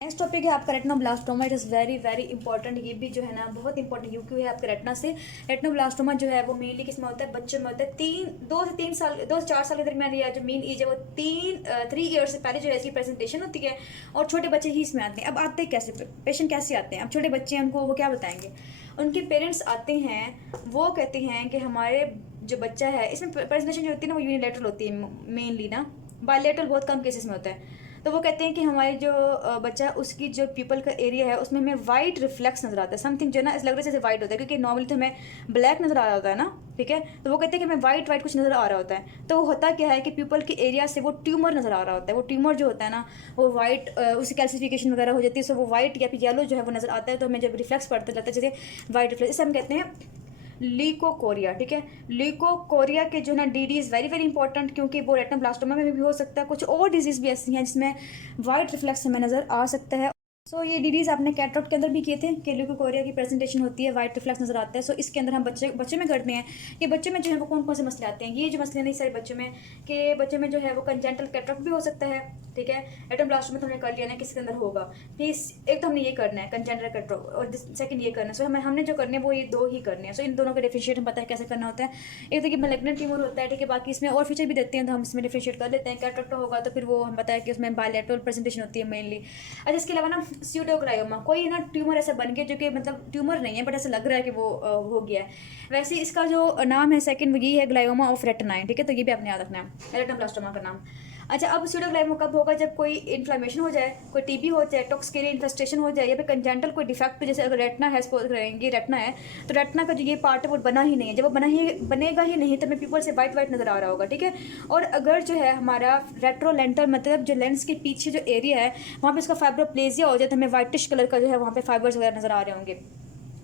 Next topic है आपका retinoblastoma. It is very very important. ये भी जो है ना बहुत इंपॉर्टेंट यूक्यू है आपके रेटिना से। रेटिनोब्लास्टोमा जो है वो मेनली किस में होता है, बच्चों में होता है। 2 से 4 साल के दरमियान या जो मेन एज है वो 3 ईयर से पहले जो है इसकी प्रेजेंटेशन होती है और छोटे बच्चे ही इसमें आते हैं। अब आते कैसे पेशेंट कैसे आते हैं, अब छोटे बच्चे हैं उनको वो क्या बताएंगे। उनके पेरेंट्स आते हैं, वो कहते हैं कि हमारे जो बच्चा है, इसमें प्रेजेंटेशन जो होती है ना वो यूनिलेटरल होती है मेनली ना, बायलेटरल बहुत कम केसेस में होता है। तो वो कहते हैं कि हमारे जो बच्चा है उसकी जो पीपल का एरिया है उसमें हमें वाइट रिफ्लेक्स नजर आता है। समथिंग जो है ना इस लग रहा है जैसे वाइट होता है, क्योंकि नॉर्मली तो हमें ब्लैक नजर आ रहा होता है ना, ठीक है। तो वो कहते हैं कि हमें वाइट वाइट कुछ नजर आ रहा होता है। तो वो होता क्या है कि पीपल के एरिया से वो ट्यूमर नजर आ रहा होता है। वो ट्यूमर जो होता है ना वो वाइट, उसकी कैल्सिफिकेशन वगैरह हो जाती है। सो वो वाइट या फिर येलो जो है वो नजर आता है। तो हमें जब रिफ्लेक्स पड़ता रहता है जैसे वाइट रिफ्लेक्स, इसे हम कहते हैं लीकोकोरिया, ठीक है। लीकोकोरिया के जो है ना DD is very very important, क्योंकि वो रेटिनोब्लास्टोमा में भी हो सकता है। कुछ और डिजीज़ भी ऐसी हैं जिसमें वाइट रिफ्लेक्स हमें नज़र आ सकता है। सो ये डीडीज़ आपने कैटरॉक्ट के अंदर भी किए थे कि ल्यूकोकोरिया की प्रेजेंटेशन होती है, वाइट रिफ्लेक्स नजर आता है। सो इसके अंदर हम बच्चे में करते हैं कि बच्चे में जो है वो कौन कौन से मसले आते हैं। ये जो मसले नहीं सारे बच्चों में, कि बच्चे में जो है वो कंजेंटल कैटरॉक्ट भी हो सकता है, ठीक है। रेटिनोब्लास्टोमा तो हमने कर लिया ना किसके अंदर होगा। फिर एक तो हमने ये करना है कंजेंटल कैटरॉक्ट, और सेकंड ये करना है। सो हमने जो करने हैं वो ये दो ही करने हैं। सो इन दोनों का डिफरेंशिएट हम पता है कैसे करना होता है। एक तो कि मैलिग्नेंट ट्यूमर होता है, ठीक है। बाकी इसमें और फीचर भी देते हैं तो हम इसमें डिफरेंशिएट कर लेते हैं। कैटरॉक्ट होगा तो फिर वो हम पता है कि उसमें बायलैटरल प्रेजेंटेशन होती है मेनली। अच्छा, इसके अलावा ना स्यूडोग्रायोमा, कोई ना ट्यूमर ऐसा बन गया जो कि मतलब ट्यूमर नहीं है बट ऐसा लग रहा है कि वो हो गया है। वैसे इसका जो नाम है सेकंड वो ये है ग्लायोमा ऑफ रेटिना, ठीक है। तो ये भी आपने याद रखना है, रेटिनोब्लास्टोमा का नाम। अच्छा, अब स्यूडोग्लायोमा कब होगा, जब कोई इन्फ्लेमेशन हो जाए, कोई टीबी हो जाए, टॉक्सिकेरिया इन्फेस्टेशन हो जाए, या फिर कंजेंटल कोई डिफेक्ट, जैसे अगर रेटिना है, सपोज करेंगे रेटिना है तो रेटिना का जो ये पार्ट है वो बना ही नहीं है। जब वो बनेगा ही नहीं तो हमें पीपल से वाइट वाइट नजर आ रहा होगा, ठीक है। और अगर जो है हमारा रेट्रोलेंटल मतलब जो लेंस के पीछे जो एरिया है वहाँ पे इसका फाइब्रोप्लेजिया हो जाए तो हमें वाइटिश कलर का जो है वहाँ पे फाइबर्स वगैरह नजर आ रहे होंगे।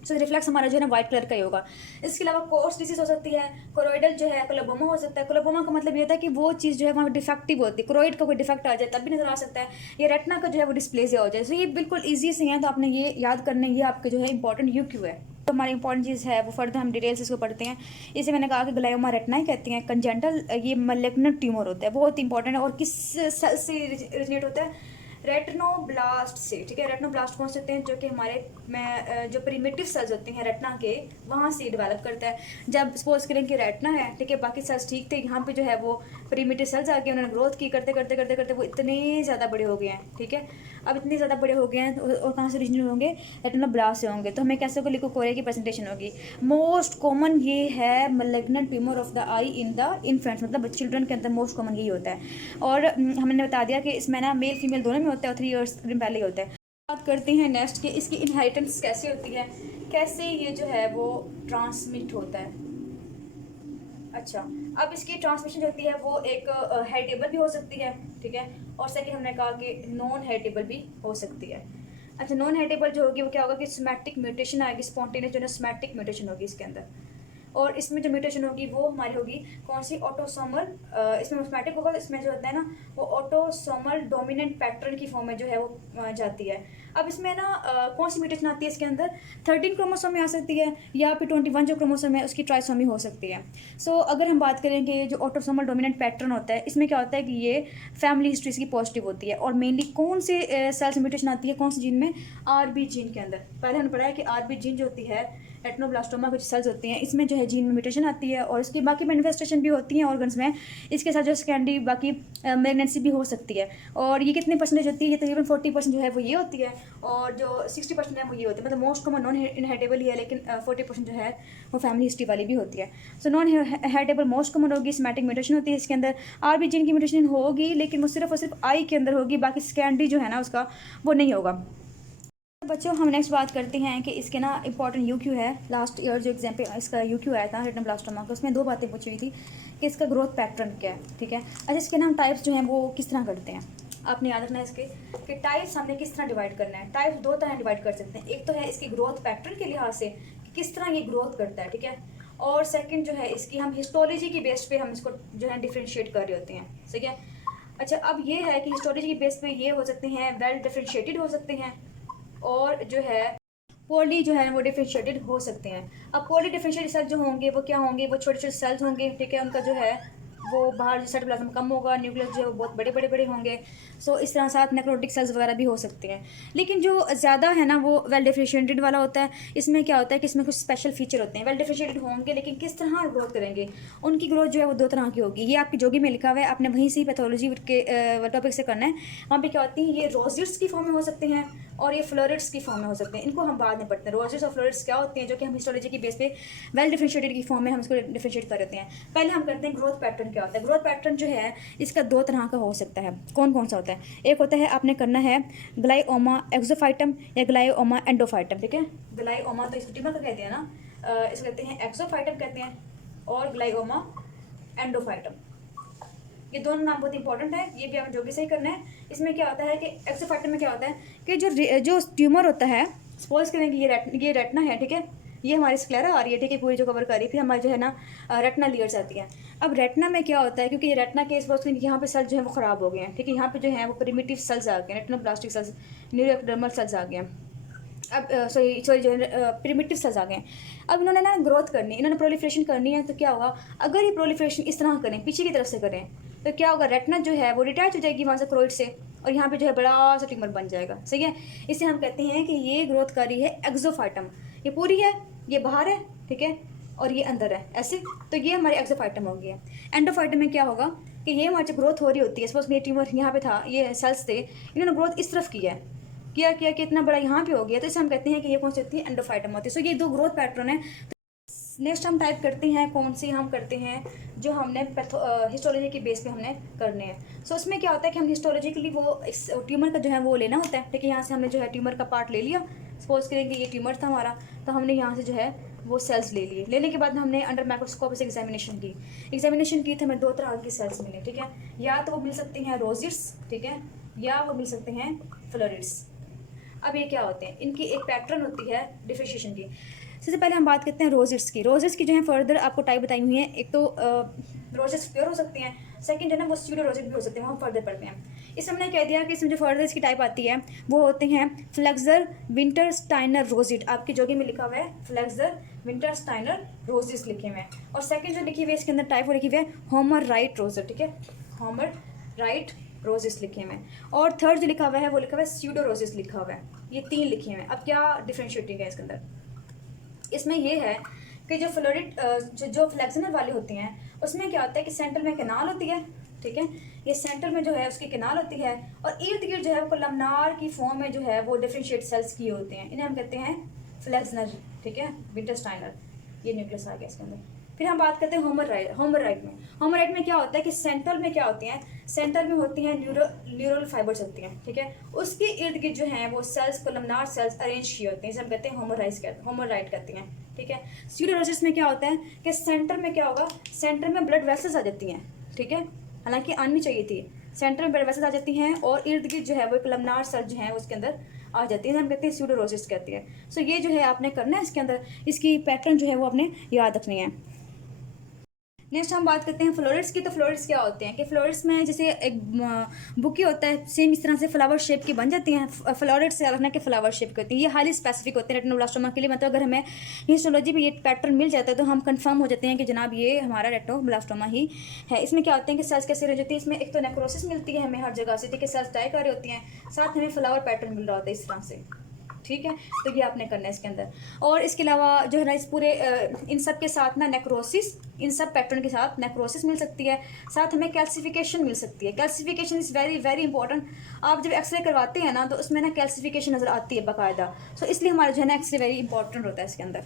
सो रिफ्लेक्स हमारा जो है ना व्हाइट कलर का ही होगा। इसके अलावा कोर्स डिजीज हो सकती है, कोरोइडल जो है कोलोबोमा हो सकता है। कोलोबोमा का मतलब ये होता है कि वो चीज़ जो है वहाँ डिफेक्टिव होती है, कोरोइड का कोई डिफेक्ट आ जाए तब भी नजर आ सकता है। ये रेटिना का जो है वो डिस्प्लेसिया हो जाए। सो ये बिल्कुल ईजी से हैं, तो आपने ये याद करने, ये आपके जो है इंपॉर्टेंट यू क्यू है। तो हमारी इंपॉर्टेंट चीज़ है वो फर्दर हम डिटेल्स इसको पढ़ते हैं। इसे मैंने कहा कि ग्लायोमा रेटिना ही कहते हैं। कंजेंटल ये मैलिग्नेंट ट्यूमर होता है, बहुत इंपॉर्टेंट है। और किस सेल से रिजनेट होता है, रेटिनोब्लास्ट से, ठीक है। रेटिनोब्लास्ट कौन से होते हैं, जो कि हमारे में जो प्रिमिटिव सेल्स होते हैं रेटिना के, वहाँ से डेवलप करता है। जब सपोज करें कि रेटिना है, ठीक है, बाकी सेल्स ठीक थे, यहाँ पे जो है वो प्रिमिटिव सेल्स आके उन्होंने ग्रोथ की, करते करते करते करते वो इतने ज़्यादा बड़े हो गए हैं, ठीक है। अब इतने ज़्यादा बड़े हो गए हैं और कहाँ से ओरिजिनल होंगे, रेटिनोब्लास्ट से होंगे। तो हमें कैसे को ल्यूकोकोरिया की प्रेजेंटेशन होगी। मोस्ट कॉमन ये है malignant tumour of the I in the infants, मतलब चिल्ड्रन के अंदर मोस्ट कॉमन यही होता है। और हमने बता दिया कि इसमें ना मेल फीमेल दोनों में होता है और 3 ईयर्स पहले ही होता है। बात करते हैं नेक्स्ट कि इसकी इनहेरिटेंस कैसे होती है, कैसे ये जो है वो ट्रांसमिट होता है। अच्छा, अब इसकी ट्रांसमिशन जो होती है वो एक हेरिटेबल भी हो सकती है, ठीक है। और सेकंड हमने कहा कि नॉन हेरिटेबल भी हो सकती है। अच्छा, नॉन हेरिटेबल जो होगी वो क्या होगा कि सोमैटिक म्यूटेशन आएगी, स्पॉन्टेनियस जो है सोमैटिक म्यूटेशन होगी इसके अंदर। और इसमें जो म्यूटेशन होगी वो हमारी होगी कौन सी, ऑटोसोमल। इसमें सोमैटिक होगा, इसमें जो होता है ना वो ऑटोसोमल डोमिनेंट पैटर्न की फॉर्म में जो है वो जाती है। अब इसमें ना कौन सी म्यूटेशन आती है इसके अंदर, 13 क्रोमोसोम में आ सकती है, या फिर 21 जो क्रोमोसोम है उसकी ट्राइसोमी हो सकती है। सो अगर हम बात करें कि जो ऑटोसोमल डोमिनेंट पैटर्न होता है, इसमें क्या होता है कि ये फैमिली हिस्ट्री इसकी पॉजिटिव होती है। और मेनली कौन से सेल्स म्यूटेशन आती है, कौन से जीन में, आरबी जीन के अंदर। पहले हमने पढ़ा है कि आरबी जीन जो होती है रेटिनोब्लास्टोमा के सेल्स होती हैं, इसमें जो है जीन में म्यूटेशन आती है और इसकी बाकी मैनिफेस्टेशन भी होती हैं ऑर्गन्स में। इसके साथ जो सेकेंडरी बाकी मैग्नेंसी भी हो सकती है। और ये कितने परसेंटेज होती है, ये तकरीबन 40% जो है वो ये होती है, और जो 60% है वो ये होती है। मतलब मोस्ट कॉमन नॉन इनहेरिटेबल ही है, लेकिन 40% जो है वो फैमिली हिस्ट्री वाली भी होती है। So non heritable most common होगी, सोमैटिक म्यूटेशन होती है इसके अंदर। आरबी जीन की म्यूटेशन होगी लेकिन वो सिर्फ और सिर्फ आई के अंदर होगी, बाकी सेकेंडरी जो है ना उसका वो नहीं होगा। बच्चों, हम नेक्स्ट बात करते हैं कि इसके ना इंपॉर्टेंट यू क्यू है। लास्ट ईयर जो एग्जाम पे इसका यू क्यू आया था रेटिनोब्लास्टोमा का, उसमें 2 बातें पूछी हुई थी कि इसका ग्रोथ पैटर्न क्या है, ठीक है। अच्छा, इसके ना टाइप्स जो हैं वो किस तरह करते हैं, आपने याद रखना है इसके कि टाइप्स हमने किस तरह डिवाइड करना है। टाइप्स 2 तरह डिवाइड कर सकते हैं। एक तो है इसकी ग्रोथ पैटर्न के लिहाज से कि किस तरह ये ग्रोथ करता है, ठीक है। और सेकेंड जो है इसकी हम हिस्टोलॉजी की बेस पे हम इसको जो है डिफ्रेंशिएट कर रहे होते हैं, ठीक है। अच्छा, अब ये है कि हिस्टोलॉजी की बेस पे ये हो सकते हैं वेल डिफ्रेंशिएटेड हो सकते हैं, और जो है पोली जो है वो डिफरेंशिएटेड हो सकते हैं। अब पोली डिफरेंशिएटेड सेल जो होंगे वो क्या होंगे, वो छोटे छोटे सेल्स होंगे, ठीक है। उनका जो है वो बाहर जो साइटोप्लाज्म कम होगा, न्यूक्लियस जो है वो बहुत बड़े बड़े बड़े होंगे। सो इस तरह साथ नेक्रोटिक सेल्स वगैरह भी हो सकते हैं। लेकिन जो ज़्यादा है ना वो वेल डिफरेंशिएटेड वाला होता है। इसमें क्या होता है कि इसमें कुछ स्पेशल फीचर होते हैं। वेल डिफरेंशिएटेड होंगे लेकिन किस तरह ग्रोथ करेंगे, उनकी ग्रोथ जो है वो दो तरह की होगी। ये आपकी जोगी में लिखा हुआ है, आपने वहीं से ही पैथोलॉजी के टॉपिक से करना है। वहाँ पे क्या होती हैं, ये रोजिड्स की फॉर्म में हो सकते हैं और ये फ्लोरिड्स की फॉर्म में हो सकते हैं। इनको हम बाद में पढ़ते हैं। रोजिड्स और फ्लोरिड्स क्या होती हैं, जो कि हम हिस्टोलॉजी की बेस पे वेल डिफरेंशिएटेड की फॉर्म में हम इसको डिफरेंशिएट कर देते हैं। पहले हम करते हैं ग्रोथ पैटर्न क्या होता है। ग्रोथ पैटर्न जो है इसका दो तरह का हो सकता है। कौन कौन सा होता है? एक होता है आपने करना है ग्लाइओमा एक्सोफाइटम या ग्लाइओमा एंडोफाइटम। ठीक है, ग्लाइओमा तो इसको ट्यूमर का कहते हैं ना, इसको कहते हैं एक्सोफाइटम कहते हैं, और ग्लाइओमा एंडोफाइटम। ये दोनों नाम बहुत इंपॉर्टेंट है, ये भी हमें जो भी सही करना है। इसमें क्या होता है कि एक्सोफाइटम में क्या होता है कि जो ट्यूमर होता है, सपोज करें कि ये रेटना है, ठीक है, ये हमारी स्क्लेरा आ रही है, ठीक है, पूरी जो कवर कर रही, फिर हमारी जो है ना रेटना लेयर्स आती है। अब रेटना में क्या होता है, क्योंकि ये रेटना के सपोज यहाँ पे सेल्स जो है वो ख़राब हो गए हैं, ठीक है, यहाँ पे जो है वो प्रिमिटिव सेल्स आ गए हैं, रेटिनोब्लास्टिक सेल्स, न्यूरोएक्टोडर्मल सेल्स आ गए हैं। अब सॉरी जो है प्रिमिटिव सेल्स आ गए हैं। अब इन्होंने ना ग्रोथ करनी, इन्होंने प्रोलिफरेशन करनी है, तो क्या होगा अगर ये प्रोलिफरेशन इस तरह करें, पीछे की तरफ से करें, तो क्या होगा, रेटना जो है वो डिटैच हो जाएगी वहाँ से क्रोइड से, और यहाँ पे जो है बड़ा सा ट्यूमर बन जाएगा। सही है, इसे हम कहते हैं कि ये ग्रोथ कर रही है एक्सोफाइटम। ये पूरी है, ये बाहर है, ठीक है, और ये अंदर है ऐसे, तो ये हमारी एक्सोफाइटम हो गई है। एंडोफाइटम में क्या होगा कि ये हमारी जब ग्रोथ हो रही होती है, सपोज ये ट्यूमर यहाँ पे था, ये सेल्स थे, इन्होंने ग्रोथ इस तरफ किया है, किया कि इतना बड़ा यहाँ पे हो गया, तो इसे हम कहते हैं कि ये कौन सी होती है, एंडोफाइटम होती है। सो ये दो ग्रोथ पैटर्न है। नेक्स्ट हम टाइप करते हैं कौन सी हम करते हैं, जो हमने हिस्टोलॉजी की बेस पे हमने करने हैं। सो उसमें क्या होता है कि हम हिस्टोलॉजी के लिए वो इस ट्यूमर का जो है वो लेना होता है, ठीक है, यहाँ से हमने जो है ट्यूमर का पार्ट ले लिया, सपोज करेंगे ये ट्यूमर था हमारा, तो हमने यहाँ से जो है वो सेल्स ले लिए। लेने के बाद हमने अंडर माइक्रोस्कोप से एग्जामिनेशन की तो हमें दो तरह की सेल्स मिले, ठीक है, या तो वो मिल सकती हैं रोजिड्स, ठीक है, या वो मिल सकते हैं फ्लोरिड्स। अब ये क्या होते हैं, इनकी एक पैटर्न होती है डिफरेंशिएशन की। सबसे पहले हम बात करते हैं रोजिड्स की। रोजिड्स की जो है फर्दर आपको टाइप बताई हुई है। एक तो रोजिड्स प्योर हो सकते हैं, सेकंड जो है ना वो स्यूडो रोजिड भी हो सकते हैं, वो हम फर्दर पढ़ते हैं। इसमें हमने कह दिया कि इसमें जो फर्दर इसकी टाइप आती है वो होते हैं फ्लेक्सर विंटरस्टाइनर रोजिड। आपकी जोगी में लिखा हुआ है फ्लेक्सर विंटरस्टाइनर रोजिड्स लिखे हुए हैं, और सेकंड जो लिखी हुई है इसके अंदर टाइप वो लिखी हुई है होमर राइट रोजिड, ठीक है, होमर राइट रोजिस लिखे हुए हैं, और थर्ड जो लिखा हुआ है वो लिखा हुआ है स्यूडो रोजिस लिखा हुआ है। ये तीन लिखे हुए हैं। अब क्या डिफरेंशिएटिंग है इसके अंदर, इसमें ये है कि जो फ्लोरिड जो फ्लेक्सनर वाले होते हैं उसमें क्या होता है कि सेंटर में कैनाल होती है, ठीक है, ये सेंटर में जो है उसकी कैनाल होती है, और इर्द गिर्द जो है वो कॉलमनार की फॉर्म में जो है वो डिफरेंशिएट सेल्स किए होते हैं, इन्हें हम कहते हैं फ्लेक्सनर, ठीक है, विंटरस्टाइनर। ये न्यूक्लियस आ गया इसके अंदर। फिर हम बात करते हैं होमर राइट में क्या होता है कि सेंटर में क्या होती हैं, सेंटर में होती हैं न्यूरल फाइबर्स होती हैं, ठीक है, उसके इर्द गिर्द जो हैं वो सेल्स कॉलमनार सेल्स अरेंज किए होते हैं, इसे हम कहते हैं होमर राइट कहते हैं, ठीक है। स्यूडोरोजिस में क्या होता है कि सेंटर में क्या होगा, सेंटर में ब्लड वेसल्स आ जाती हैं, ठीक है, हालांकि आनी चाहिए थी, सेंटर में ब्लड वेसल्स आ जाती हैं, और इर्द गिर्द जो है वो कॉलमनार सेल जो है उसके अंदर आ जाती है, हम कहते हैं स्यूडोरोजिस कहते हैं। सो ये जो है आपने करना है इसके अंदर, इसकी पैटर्न जो है वो आपने याद रखनी है। नेक्स्ट हम बात करते हैं फ्लोरिड्स की। तो फ्लोरिड्स क्या होते हैं कि फ्लोरिड्स में जैसे एक बुकी होता है, सेम इस तरह से फ्लावर शेप की बन जाती हैं। फ्लोरिड्स से अलग ना कि फ्लावर शेप की होती है, ये हाईली स्पेसिफिक होते हैं रेटिनोब्लास्टोमा के लिए। मतलब अगर हमें हिस्टोलॉजी में ये पैटर्न मिल जाता है तो हम कंफर्म हो जाते हैं कि जनाब ये हमारा रेटिनोब्लास्टोमा ही है। इसमें क्या होते हैं कि सेल्स कैसे रह जाती है, इसमें एक तो नेक्रोसिस मिलती है हमें हर जगह से, ठीक है, सेल्स डाई कर रही होती हैं, साथ हमें फ्लावर पैटर्न मिल रहा होता है इस तरह से, ठीक है। तो ये आपने करना है इसके अंदर। और इसके अलावा जो है ना इस पूरे इन सब के साथ ना नेक्रोसिस, इन सब पैटर्न के साथ नेक्रोसिस मिल सकती है, साथ हमें कैल्सिफिकेशन मिल सकती है। Calcification is very very important. आप जब एक्सरे करवाते हैं ना तो उसमें ना कैल्सिफिकेशन नज़र आती है बाकायदा। सो इसलिए हमारा जो है ना एक्सरे वेरी इंपॉर्टेंट होता है इसके अंदर।